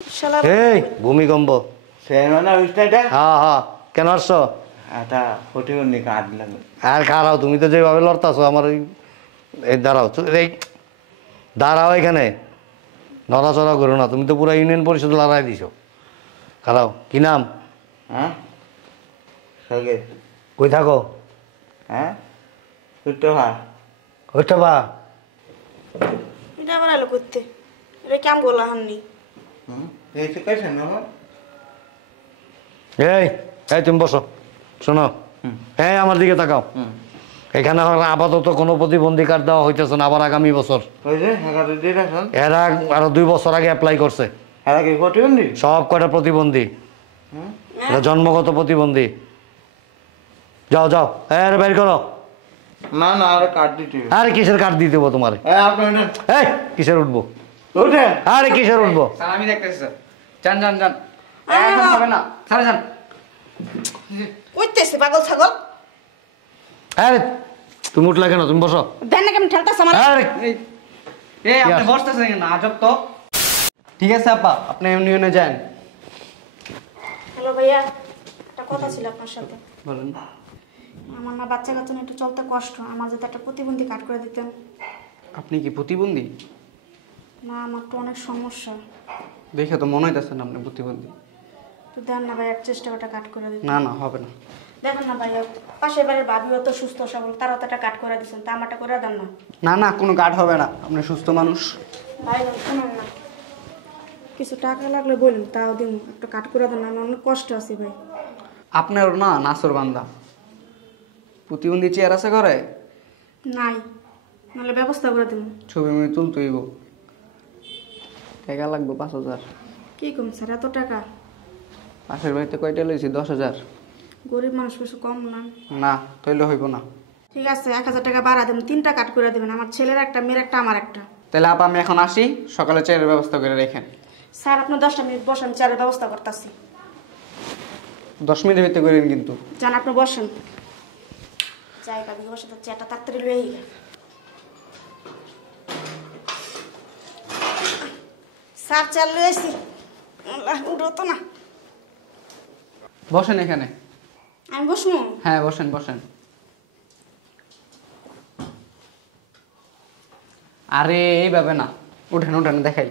এই ভূমিকম্প কেন আসছো? আর খারাও, তুমি তো যেভাবে লড়তাছো আমার এই দাঁড়াও, এই দাঁড়াও, এখানে নড়াচড়া করো না, তুমি তো পুরো ইউনিয়ন পরিষদ লড়াই দিছো। খারাও, কি নাম? হ্যাঁ কই থাকো? হ্যাঁ ওইটা বা এটা আবার আলো করতে এটা কেমন গোলা হাননি এই এই তুমি বসো, শোনো, হ্যাঁ আমার দিকে তাকাও। এখানে আপাতত কোনো প্রতিবন্ধী কার্ড দেওয়া হইতেছে না, আবার আগামী বছর। এরা আরো 2 বছর আগে অ্যাপ্লাই করছে। সব কটা প্রতিবন্ধী, এটা জন্মগত প্রতিবন্ধী। যাও যাও, হ্যাঁ বের করো। না না আর কার্ড দিতে আরে কিসের কার্ড দিয়ে দেবো তোমার? এই কিসের উঠবো? আরে কিসের উঠবো? আমি দেখতেছি স্যার, যান যান যান, এখন হবে না স্যার, যান। কইতেছে পাগল ছাগল। আরে তুমি উঠলা কেন? তুমি বসো। দেন না কেমন ঠেলতাছ আমার। আরে এই আপনি বসতেছেন কেন? আজব তো। ঠিক আছে আপা, আপনি ইউনিয়নে যান। হ্যালো ভাইয়া, একটা কথা ছিল আপনার সাথে। বলুন। আমার না বাচ্চা কাচ্চা একটু চলতে কষ্ট, আমার যাতে একটা প্রতিবন্ধী কার্ড করে দিতেন। আপনি কি প্রতিবন্ধী? না আমার তো অনেক সমস্যা। দেখে তো মনে হইতেছে না আপনি প্রতিবন্ধী। তো দেন না ভাই, এক চেষ্টা ওটা কাট করে দিতেন। না না, হবে না। দেখেন না ভাইয়া, পাশের বাড়ির ভাবিও তো সুস্থ সবল, তারাও তো একটা কাট করে দিচ্ছেন, তা আমারটা করে দেন না। না না, কোনো কার্ড হবে না, আপনি সুস্থ মানুষ। ভাই শুনুন না, কিছু টাকা লাগলে বলুন, তাও দিন, একটা কাট করে দেন না, আমার অনেক কষ্ট আছে ভাই। আপনারও না নাসর বান্দা, প্রতিবন্ধী চেয়ার আছে ঘরে? নাই, নাহলে ব্যবস্থা করে দেবো। ছবি আমি তুলতে হইব, টাকা লাগবে 5,000। কি কম স্যার, এত টাকা? পাশের বাড়িতে কয়টা লইছি? 10,000। গরিব মানুষ কিছু কম না। না তৈলে হইব না। ঠিক আছে, 1,000 টাকা বাড়া দেবেন, 3টা কাট করে দেবেন, আমার ছেলের একটা, মেয়ের একটা, আমার একটা। তাহলে আপা আমি এখন আসি, সকালে চেয়ারের ব্যবস্থা করে রেখেন। স্যার আপনি 10টা মিনিট বসেন, চেয়ারের ব্যবস্থা করতেছি। 10 মিনিটের ভিতরে করেন কিন্তু। যান আপনি বসেন, যাই কাবি বসে, তো চেয়ারটা তাড়াতাড়ি লয়ে গেল। স্যার চেয়ার লয়ে আসছি, উঠো তো না। বসেন এখানে। আমি বসবো? হ্যাঁ বসেন বসেন। আরে এইভাবে না, উঠেন উঠেন, দেখাই।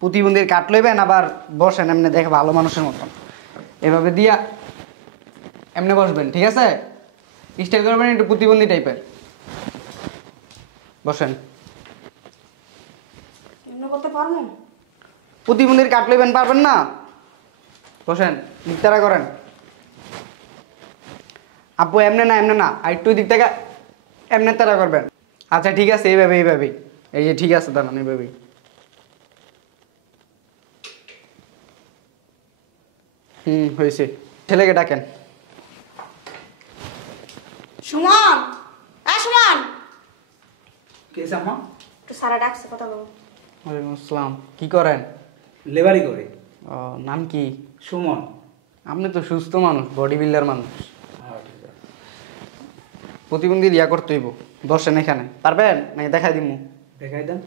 প্রতিবন্ধীর কাট লইবেন, আবার বসেন এমনি, দেখে ভালো মানুষের মতন এভাবে দিয়া এমনি বসবেন, ঠিক আছে? স্টাইল করবেন একটু প্রতিবন্ধী টাইপের। বসেন। এমনি করতে পারবো? প্রতিবন্ধীর কাট লইবেন, পারবেন না? বসেন, দিকতারা করেন। আপু এমনি না, এমনি না, আর একটু দিক থেকে এমনি তারা করবেন। আচ্ছা ঠিক আছে, এইভাবে এইভাবেই। এই যে ঠিক আছে, দাঁড়ান, এইভাবেই। হয়েছে। ছেলেকে ডাকেন। সুমন, সুমন, কে আম্মা? একটু সারা ডাকছে, কথা বলবো। ওয়ালাইকুম আসসালাম। কি করেন? লেবারি করে। ও, নাম কি? সুমন। আপনি তো সুস্থ মানুষ, বডি বিল্ডার মানুষ। হ্যাঁ ঠিক আছে। প্রতিবন্ধী ইয়া করতে হইব। বসেন এখানে, পারবেন নাকি দেখাই দিমু? দেখাই দেন।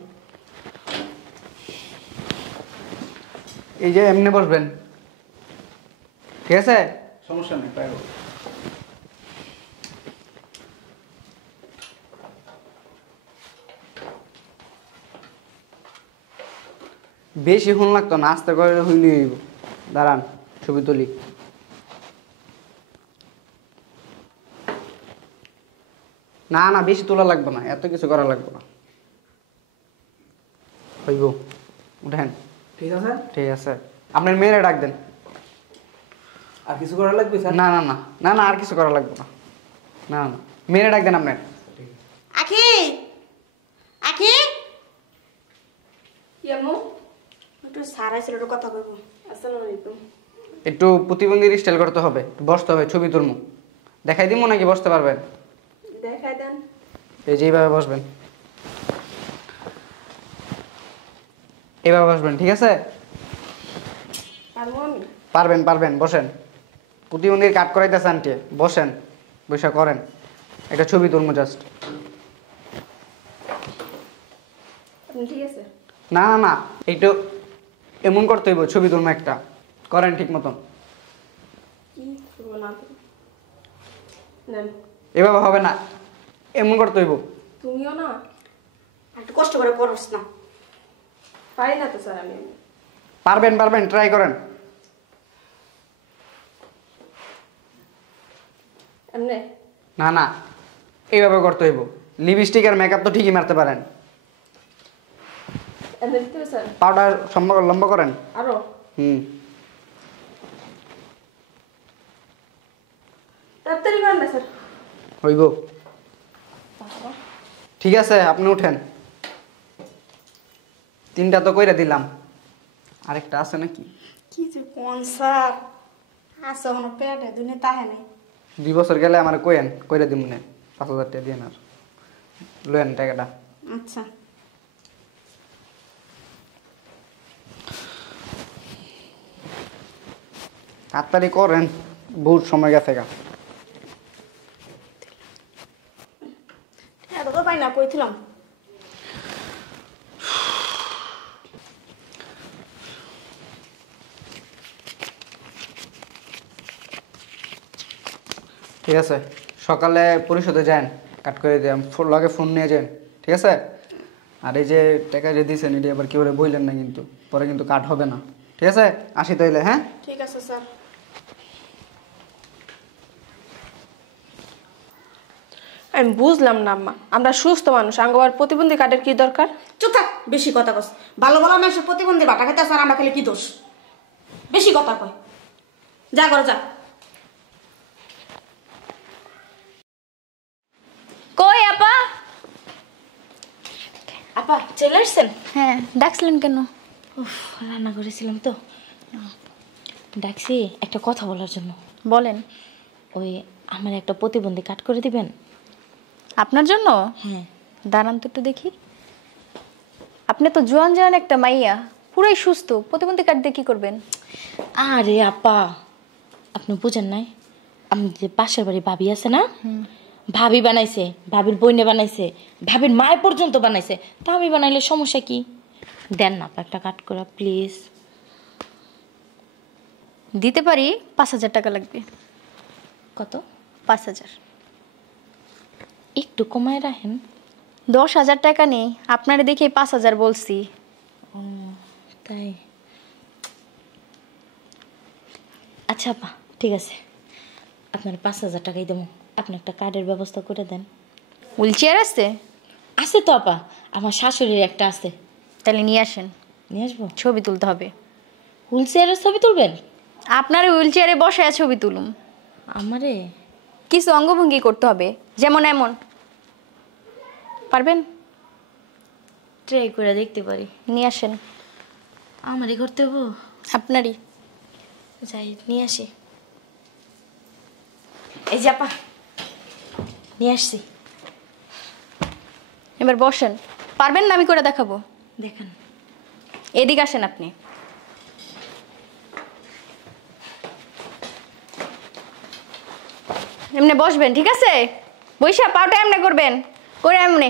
এই যে এমনি বসবেন, ঠিক আছে? সমস্যা নেই, পারবো। বেশি হুন লাগতো না, আস্তে করে হইলে হইব। দাঁড়ান, ছবি তুলি। না না, বেশি তোলা লাগবে না, এত কিছু করা লাগবে না। হইব, উঠেন। ঠিক আছে। ঠিক আছে, আপনার মেয়েরা ডাক দেন। আর কিছু করা লাগবে স্যার? না না না না না, আর কিছু করা লাগবে না। না না, মেয়েরা ডাক দেন আপনার। আখি, আখি, একটু সারাই ছিল, একটু কথা বলবো। আসসালামু আলাইকুম। একটু প্রতিবন্ধীর স্টাইল করতে হবে, একটু বসতে হবে, ছবি তুলমু। দেখাই দিমু নাকি বসতে পারবেন? দেখাই দেন। এই যে এইভাবে বসবেন, এইভাবে বসবেন, ঠিক আছে? পারবো আমি? পারবেন পারবেন, বসেন। প্রতিবন্ধীর কাট করাইতেছে আন্টি, বসেন, বসে করেন। একটা ছবি তুলমু জাস্ট। ঠিক আছে। না না না, একটু এমন করতে হইব, ছবি তুলবো একটা, করেন ঠিক মতন। কি করবো না তো? নেন। এভাবে হবে না, এমন করতে হইব। তুমিও না একটু কষ্ট করে করস না। পারি না তো স্যার আমি। পারবেন পারবেন, ট্রাই করেন। এমনি না না, এইভাবে করতে হইব। লিপস্টিক আর মেকআপ তো ঠিকই মারতে পারেন। এমনি দিতে হবে স্যার। পাউডার লম্বা করেন। আরো হুম, তাড়াতাড়ি করেন না স্যার। হইব। ঠিক আছে, আপনি উঠেন। 3টা তো কইরা দিলাম, আরেকটা আছে নাকি? কি যে কোন স্যার আছে কোনো পেটে দুনিয়া তাহে নাই। 2 বছর গেলে আমার কইেন, কইরা দিব না। 5000 টাকা দিয়ে আর লয়েন টাকাটা। আচ্ছা তাড়াতাড়ি করেন, বহুত সময় গেছে গা। এত তো পাই না কইছিলাম। ঠিক আছে, সকালে পরিশোধে যান, কাট করে দিলাম, লগে ফোন নিয়ে যান। ঠিক আছে, আর এই যে টাকা যে দিয়েছেন এটি আবার কেউ বললেন না কিন্তু, পরে কিন্তু কাট হবে না। ঠিক আছে, আসি তাইলে। হ্যাঁ, ঠিক আছে স্যার। আমি বুঝলাম না আম্মা, আমরা সুস্থ মানুষ, আঙ্গবার প্রতিবন্ধী কার্ডের কি দরকার? চুপ থাক, বেশি কথা কস। ভালো ভালো মানুষের প্রতিবন্ধী বাটা খেতে স্যার আমরা খেলে কি দোষ? বেশি কথা কয়, যা করে যা। কই আপা? আপা চলে আসছেন? হ্যাঁ, ডাকছিলেন কেন? উফ, রান্না করেছিলাম তো, ডাকছি একটা কথা বলার জন্য। বলেন। ওই আমার একটা প্রতিবন্ধী কাট করে দিবেন? আপনার জন্য? হ্যাঁ। দাঁড়ান তো একটু দেখি। আপনি তো জোয়ান জোয়ান একটা মাইয়া, পুরাই সুস্থ, প্রতিবন্ধী কার্ড দিয়ে কি করবেন? আরে আপা, আপনি বুঝেন নাই, আমাদের পাশের বাড়ি ভাবি আছে না, ভাবি বানাইছে, ভাবির বইনে বানাইছে, ভাবির মায় পর্যন্ত বানাইছে, তা আমি বানাইলে সমস্যা কি? দেন না আপা একটা কাট করা প্লিজ। দিতে পারি, 5000 টাকা লাগবে। কত? 5000। একটু কমায় রাখেন। 10,000 টাকা নেই, আপনারা দেখে 5000 বলছি। ও তাই, আচ্ছা আপা ঠিক আছে, আপনার 5000 টাকাই দেবো, আপনি একটা কার্ডের ব্যবস্থা করে দেন। হুইল চেয়ার আছে? আছে তো আপা, আমার শাশুড়ির একটা আছে। তাহলে নিয়ে আসেন, নিয়ে আসবো। ছবি তুলতে হবে। হুইল চেয়ারের ছবি তুলবেন? আপনার হুইল চেয়ারে বসায় ছবি তুলুন। আমারে কিছু অঙ্গভঙ্গি করতে হবে, যেমন এমন। পারবেন? ট্রাই করে দেখতে পারি। নিয়ে আসেন। আমারই করতে হবো? আপনারই। যাই নিয়ে আসি। এই যে আপা নিয়ে আসছি। এবার বসেন। পারবেন না আমি করে দেখাবো? দেখেন। এদিকে আসেন আপনি। এমনি বসবেন, ঠিক আছে? বৈশা পাটা এমনি করবেন, করে এমনি।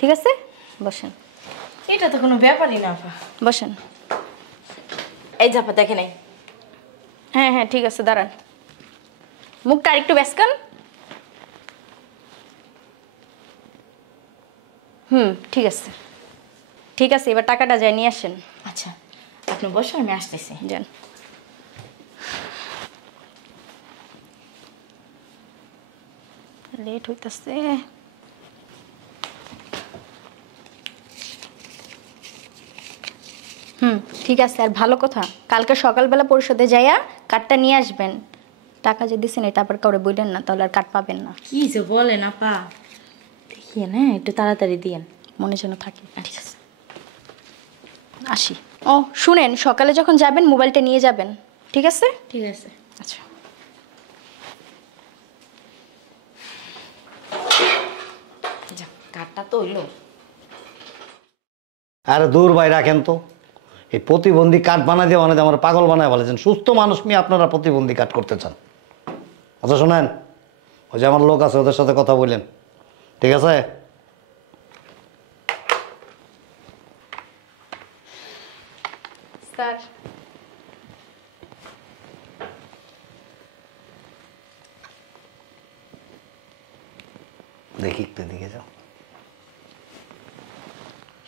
ঠিক আছে, বসেন। এটা তো কোনো ব্যাপারই না আপা। বসেন। এই যে আপা দেখে নাই। হ্যাঁ হ্যাঁ ঠিক আছে, দাঁড়ান। মুখটা আরেকটু ব্যাসকান। ঠিক আছে ঠিক আছে, এবার টাকাটা যাই নিয়ে আসেন। আচ্ছা আপনি বসুন, আমি আসতেছি। যান। লেট হইতাছে। ঠিক আছে, আর ভালো কথা, কালকে সকালবেলা পরিষদে যাইয়া কার্ডটা নিয়ে আসবেন। টাকা যে দিছেন এটা আবার কাউরে বললেন না, তাহলে আর কার্ড পাবেন না। কি যে বলেন আপা, দেখিয়ে না একটু তাড়াতাড়ি দিয়েন, মনে যেন থাকে। ঠিক আছে, আসি। ও শুনেন, সকালে যখন যাবেন মোবাইলটা নিয়ে যাবেন, ঠিক আছে? ঠিক আছে। আচ্ছা। যাক, কার্ডটা তো হইলো। আরে দূর ভাই, রাখেন তো। এই প্রতিবন্ধী কার্ড বানাই দিয়ে আমার পাগল বানায় বলেছেন। সুস্থ মানুষ নিয়ে আপনারা প্রতিবন্ধী কার্ড করতে চান? আচ্ছা শোনেন, ওই যে আমার লোক আছে, ওদের সাথে কথা বললেন, ঠিক আছে? স্যার দেখি একটু দিকে যাও।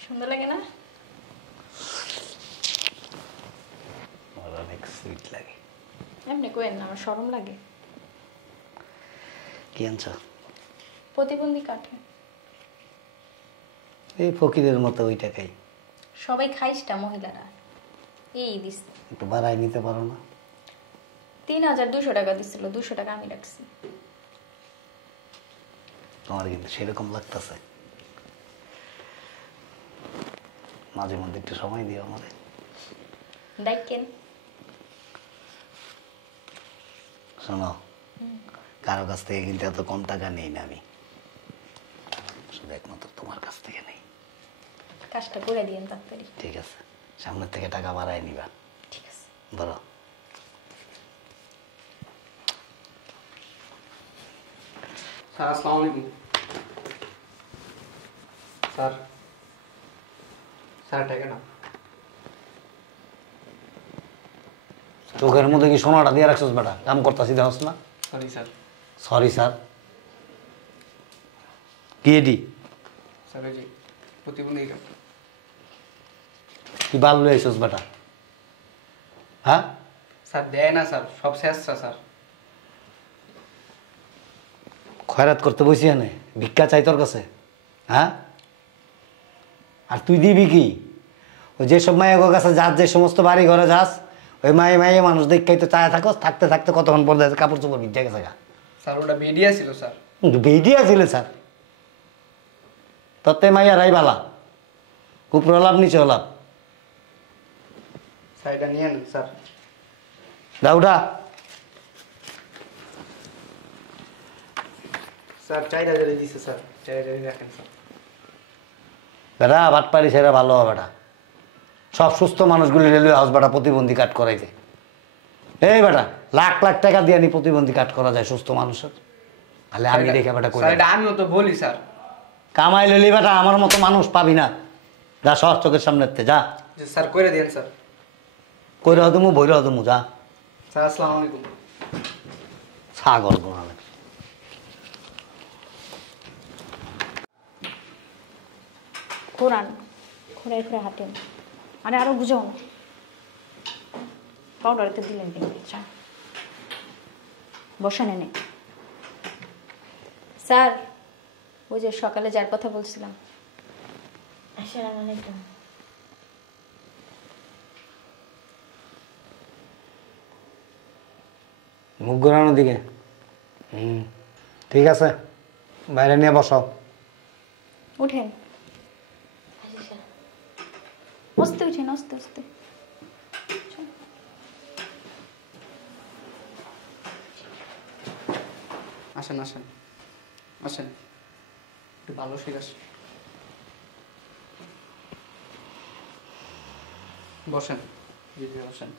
সুন্দর লাগে না? আমার অনেক সুইট লাগে। এমনি কোয়েন না, আমার শরম লাগে। কি আনছো? প্রতিবন্ধী কাঠে এই ফকিরের মতো ওইটা খাই। সবাই খাইসটা মহিলারা। এই দিস একটু বাড়াই নিতে পারো না? 3200 টাকা দিছিল, 200 টাকা আমি রাখছি। তোমার কিন্তু সেরকম লাগতেছে। মাঝে মধ্যে একটু সময় দিও আমাদের। দেখেন শোনো, কারো কাছ থেকে কিন্তু এত কম টাকা নেই না আমি, শুধু একমাত্র তোমার কাছ থেকে নেই। কাজটা করে দিয়েন তাড়াতাড়ি। ঠিক আছে, সামনের থেকে টাকা বাড়াই নিবা। ঠিক আছে। বলো। স্যার আসসালামু আলাইকুম। স্যার স্যার টাকা না। চোখের মধ্যে কি সোনাটা দিয়ে রাখছিস বেটা? কাম করতেছি দেখছ না? Sorry sir. Sorry sir? কি এটি? স্যার ওই যে প্রতিবন্ধী কার্ড। কি বাল লয়ে আইছিস বেটা? হ্যাঁ, স্যার দেয় না স্যার, সব শেষ স্যার। খয়রাত করতে বসি এনে ভিক্ষা চাই তোর কাছে? হ্যাঁ, আর তুই দিবি কি? ওই যেসব মায়ের কাছে যাস, যে সমস্ত বাড়ি ঘরে যাস, ওই মায়ে মানুষ দেখাই তো চায় থাকো, থাকতে থাকতে কতক্ষণ পর দেখে কাপড় চোপড় ভিজে গেছে গা। স্যার ওটা বেডিয়া ছিল স্যার। বেডিয়া ছিল স্যার? তত্তে মাইয়া রাই বালা, উপরে লাভ নিচে লাভ। স্যার এটা নিয়ে নেন স্যার। দাউডা স্যার 4000 দিছে স্যার, 4000 রাখেন স্যার। বেটা ভাত পারি সেটা ভালো হবে বেটা। সব সুস্থ মানুষগুলি রেলওয়ে হাউস বেটা প্রতিবন্ধী কাট করাইছে। এই বেটা লাখ লাখ টাকা দিয়ে নি প্রতিবন্ধী কাট করা যায় সুস্থ মানুষের। তাহলে আমি দেখে বেটা স্যার করি এটা আমিও তো বলি স্যার। কামাই ললি বেটা, আমার মতো মানুষ পাবি না। যা সব চোখের সামনে যা। যে স্যার কইরা দেন স্যার। কইরা হদমু বইরা হদমু যা। স্যার আসসালামু আলাইকুম। ছাগল গোনালে। ঘোরান, ঘোরায় ঘুরে হাঁটেন। আরে আরো বুঝাও না। পাউডারতে দিলেন কিন্তু বসেন এনে। স্যার ওই যে সকালে যার কথা বলছিলাম। আসসালামু আলাইকুম। মুখ ঘোরানোর দিকে। ঠিক আছে, বাইরে নিয়ে বসো। উঠেন, আস্তে উঠেন, আস্তে আস্তে। আসেন আসেন আসেন, একটু ভালো শিখাস। বসেন, জি জি বসেন।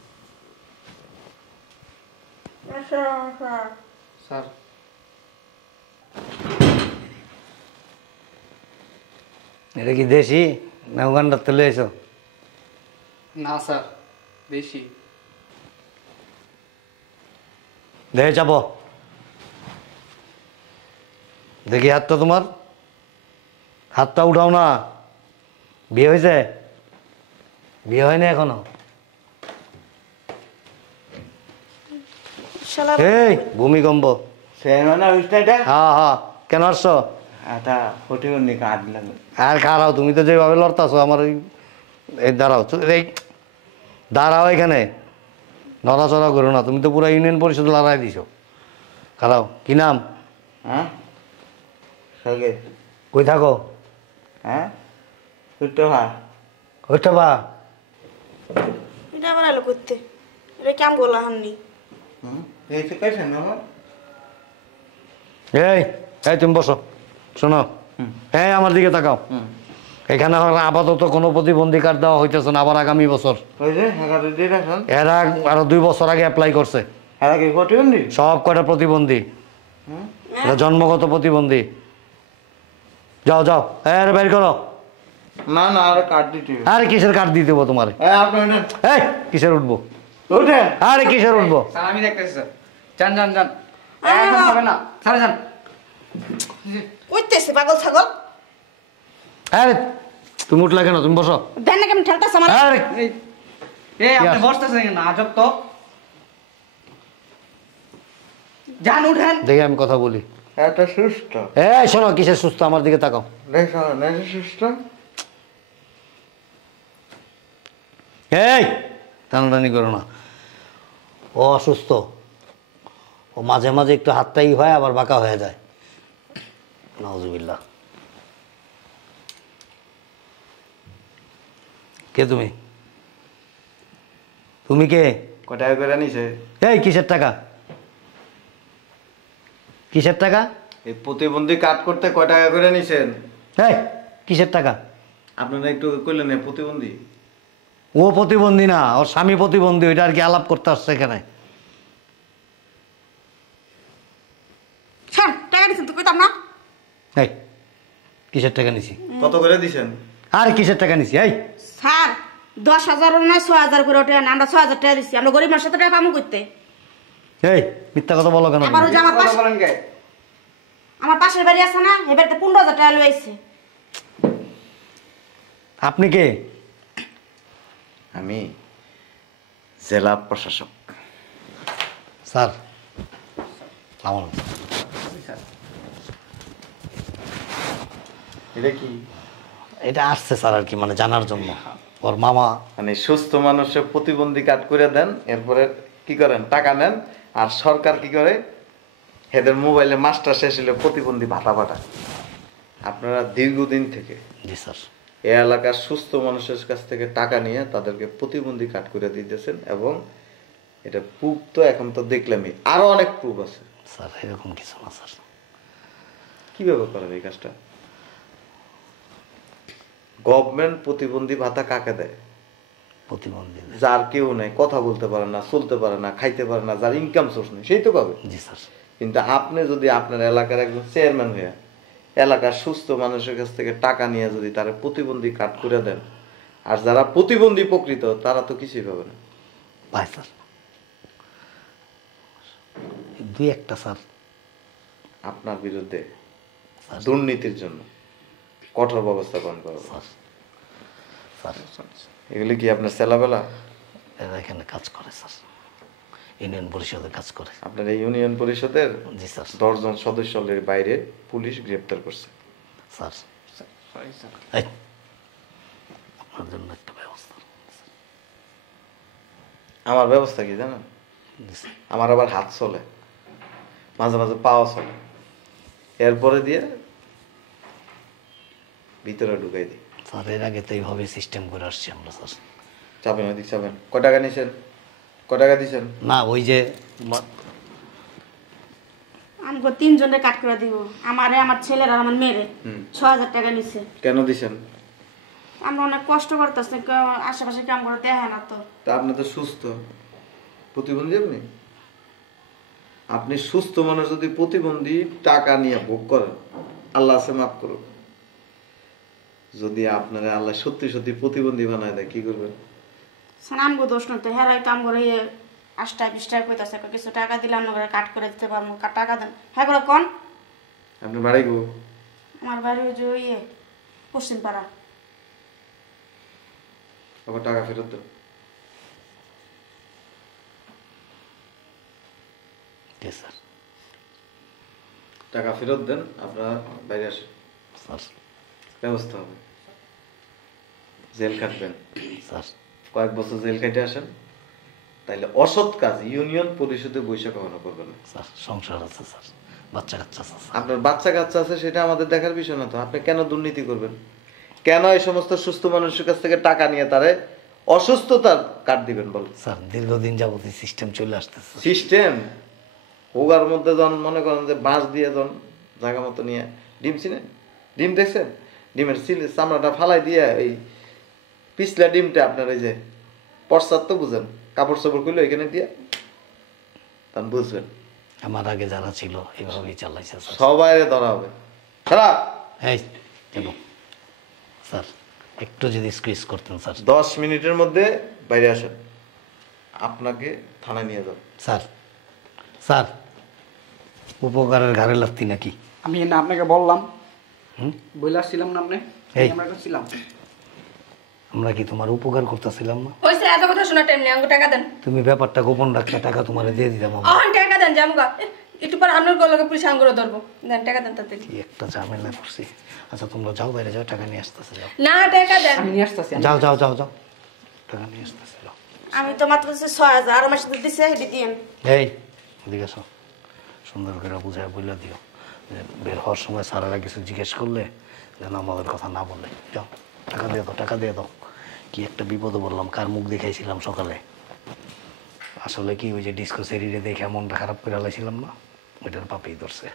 স্যার এটা কি দেশি না উগান্ডার তেলে এসো? না স্যার বেশি। দেখে চাপো দেখি হাতটা, তোমার হাতটা উঠাও না। বিয়ে হয়েছে? বিয়ে হয়নি এখনো? এই ভূমিকম্প। সেনা উষ্ণটা হ্যাঁ হ্যাঁ, কেন আসছো? এটা প্রতিবন্ধী কার্ড লাগবে। আর খারাও, তুমি তো যেভাবে লড়তাছো আমার এই দাঁড়াও, এই দাঁড়াও এখানে, নড়াচড়া করো না। তুমি তো পুরো ইউনিয়ন পরিষদ লড়াই দিছো। খারাও, কি নাম? হ্যাঁ সগে কই থাকো? হ্যাঁ উঠতে হয়। ওইটা বা এটা আবার এলো করতে, এটা কেমন গোলা হাননি। এই তো কেছে না এই এই তুমি বসো, শোনো। হ্যাঁ, আমার দিকে তাকাও। এখানে আপাতত কোনো প্রতিবন্ধী কার্ড দেওয়া হইতেছে না, আবার আগামী বছর। ওই যে হ্যাঁ দিয়ে রাখেন। এরা আরো 2 বছর আগে অ্যাপ্লাই করছে। হ্যাঁ কি প্রতিবন্ধী? সব কটা প্রতিবন্ধী, এরা জন্মগত প্রতিবন্ধী। যাও যাও, এর বের করো। না না আর কার্ড দিতে হবে। আরে কিসের কার্ড দিয়ে দেবো তোমার? এই আপনি ওঠেন। এই কিসের উঠবো? ওঠেন। আরে কিসের উঠবো? স্যার আমি দেখতেছি স্যার। যান যান যান, এখন হবে না স্যার, যান। কইতেছে পাগল ছাগল। আরে তুমি উঠলা কেন? তুমি বসো। দেন না কেমন ঠেলতাছে আমার। আরে এই আপনি Yes. বসতেছেন কেন? আজব তো। যান উঠেন। দেখি আমি কথা বলি। এত সুস্থ। এই শোনো, কিসের সুস্থ? আমার দিকে তাকাও। দেখো না সুস্থ। এই টানাটানি করো না। ও অসুস্থ, ও মাঝে মাঝে একটু হাতটাই হয় আবার বাঁকা হয়ে যায়। নাউজুবিল্লাহ। কে তুমি? তুমি কে? কটা করে নিছে? এই কিসের টাকা? কিসের টাকা? এই প্রতিবন্ধী কাট করতে কয় টাকা করে নিছেন? এই কিসের টাকা? আপনারা একটু কইলেন না প্রতিবন্ধী। ও প্রতিবন্ধী না, ওর স্বামী প্রতিবন্ধী। ওইটা আর কি আলাপ করতে আসছে এখানে। স্যার টাকা দিছেন তো কইতাম না। এই কিসের টাকা নিছি? কত করে দিছেন? আরে কিসের টাকা নিছি? এই স্যার 10,000 না 6,000 করে ওঠে না, আমরা 6,000 টাকা দিচ্ছি। আমরা গরিব মানুষের টাকা পাবো করতে। এই মিথ্যা কথা বলো কেন? আবার ওই যে আমার কথা পাশে বলেন কে? আমার পাশের বাড়ি আছে না, এ বাড়িতে 15,000 টাকা লই আইছে। আপনি কে? আমি জেলা প্রশাসক। স্যার আমার এটা কি? এটা আসছে স্যার আর কি, মানে জানার জন্য। ওর মামা মানে সুস্থ মানুষের প্রতিবন্ধী কাট করে দেন, এরপরে কি করেন? টাকা নেন। আর সরকার কি করে? এদের মোবাইলে মাস্টার শেষ হলে প্রতিবন্ধী ভাতা পাঠায়। আপনারা দীর্ঘদিন থেকে জি স্যার। এই এলাকার সুস্থ মানুষের কাছ থেকে টাকা নিয়ে তাদেরকে প্রতিবন্ধী কাট করে দিতেছেন, এবং এটা প্রুফ তো এখন তো দেখলামই, আরো অনেক প্রুফ আছে। স্যার এরকম কিছু না স্যার। কিভাবে করেন এই কাজটা? গভর্নমেন্ট প্রতিবন্ধী ভাতা কাকে দেয়? প্রতিবন্ধী। যার কেউ নেই, কথা বলতে পারে না, চলতে পারে না, খাইতে পারে না, যার ইনকাম সোর্স নেই, সেই তো পাবে। জি স্যার। কিন্তু আপনি যদি আপনার এলাকার একজন চেয়ারম্যান হয়ে এলাকার সুস্থ মানুষের কাছ থেকে টাকা নিয়ে যদি তারা প্রতিবন্ধী কাট করে দেন, আর যারা প্রতিবন্ধী প্রকৃত তারা তো কিছুই পাবে না। পাই স্যার, দুই একটা স্যার। আপনার বিরুদ্ধে স্যার। দুর্নীতির জন্য কঠোর ব্যবস্থা গ্রহণ করবো। স্যার স্যার এগুলি কি আপনার সেলাবেলা? এরা এখানে কাজ করে স্যার, ইউনিয়ন পরিষদে কাজ করে। আপনার এই ইউনিয়ন পরিষদের জি স্যার। 10 জন সদস্যের বাইরে পুলিশ গ্রেপ্তার করছে। Sir sorry sir. এই আপনার জন্য একটা ব্যবস্থা। আমার ব্যবস্থা কি জানেন? জি স্যার। আমার আবার হাত চলে, মাঝে মাঝে পাও চলে, এরপরে দিয়ে ভিতরে ঢুকাই দিই। স্যার এর আগে তো এইভাবে সিস্টেম করে আসছি আমরা স্যার। চাবেন ওদিক চাবেন। ক টাকা নিছেন? ক টাকা দিছেন? না ওই যে আমাকে 3 জনের কাট করে দিব, আমারে, আমার ছেলের আর আমার মেয়েরে। 6,000 টাকা নিছে। কেন দিছেন? আমরা অনেক কষ্ট করতেছি, আশেপাশে কাম করে দেখে না তো। তা আপনি তো সুস্থ প্রতিবন্ধী। আপনি সুস্থ মানুষ যদি প্রতিবন্ধী টাকা নিয়ে ভোগ করেন, আল্লাহ আছে মাফ করুন। যদি আপনারা আল্লাহ সত্যি সত্যি প্রতিবন্ধী বানায় দেয়, কি করবেন? স্যার আমগো দোষ নয় তো, হেরাই কাম করে 8টা-20টা কইতাছে, কিছু টাকা দিলে আমরা কাট করে দিতে পারবো, টাকা দেন। হ্যাঁ করে কোন? আপনি বাড়ি গো? আমার বাড়ি ওই যে পশ্চিম পাড়া। আবার টাকা ফেরত দেন। জি স্যার। টাকা ফেরত দেন, আপনারা বাইরে আসেন, স্যার ব্যবস্থা হবে। জেল কাটবেন স্যার। কয়েক বছর, জেল কেটে আসেন, তাইলে অসৎ কাজ ইউনিয়ন পরিষদে বৈশাখ কখনো করবেন না। স্যার সংসার আছে স্যার, বাচ্চা কাচ্চা আছে স্যার। আপনার বাচ্চা কাচ্চা আছে, সেটা আমাদের দেখার বিষয় না তো। আপনি কেন দুর্নীতি করবেন? কেন এই সমস্ত সুস্থ মানুষের কাছ থেকে টাকা নিয়ে তারে অসুস্থতার কাট দিবেন? বল স্যার দীর্ঘদিন যাবত সিস্টেম চলে আসতেছে। সিস্টেম হোগার মধ্যে যখন মনে করেন যে বাঁশ দিয়ে যখন জায়গা মতো নিয়ে ডিম চিনেন, ডিম দেখছেন, ডিমের চামড়াটা ফালাই দিয়ে ওই পিছলা ডিমটা আপনার ওই যে পশ্চাৎ তো বুঝেন, কাপড় চাপড় করলে ওইখানে দিয়ে তখন বুঝবেন। আমার আগে যারা ছিল এভাবেই চালাইছে স্যার। সবাই ধরা হবে। খারাপ এই দেব স্যার, একটু যদি স্কুইজ করতেন স্যার। 10 মিনিটের মধ্যে বাইরে আসেন, আপনাকে থানায় নিয়ে যান। স্যার স্যার উপকারের ঘাড়ে লাগতি নাকি? আমি না আপনাকে বললাম, হুম? বলে আসছিলাম না আপনি? এই। আমরা করছিলাম। আমরা কি তোমার উপকার করতেছিলাম না? হইছে এত কথা শোনা টাইম নেই, আমাকে টাকা দেন। তুমি ব্যাপারটা গোপন রাখতে, টাকা তোমার দিয়ে দিতাম আমি। অহন টাকা দেন জামগা, একটু পর আপনার গলকে পুলিশ আঙ্গুরে ধরবো। দেন টাকা দেন তাড়াতাড়ি। কি একটা ঝামেলা করছি। আচ্ছা তোমরা যাও, বাইরে যাও, টাকা নিয়ে আসতেছে, যাও না টাকা দেন। আমি নিয়ে আসতেছি। যাও যাও যাও যাও, টাকা নিয়ে আসতেছে, যাও। আমি তো মাত্র 6000 আর আমার সাথে দিছে হেডি দিয়েন। এই এদিকে আসো, সুন্দর করে বুঝায় বলে দিও যে বের হওয়ার সময় স্যারেরা কিছু জিজ্ঞেস করলে যেন আমাদের কথা না বলে। যাও, টাকা দিয়ে দাও, টাকা দিয়ে দাও। কি একটা বিপদে বললাম, কার মুখ দেখাইছিলাম সকালে। আসলে কি ওই যে ডিস্কো সেরিরে দেখে মনটা খারাপ করে লাইছিলাম না, ওইটার পাপেই ধরছে।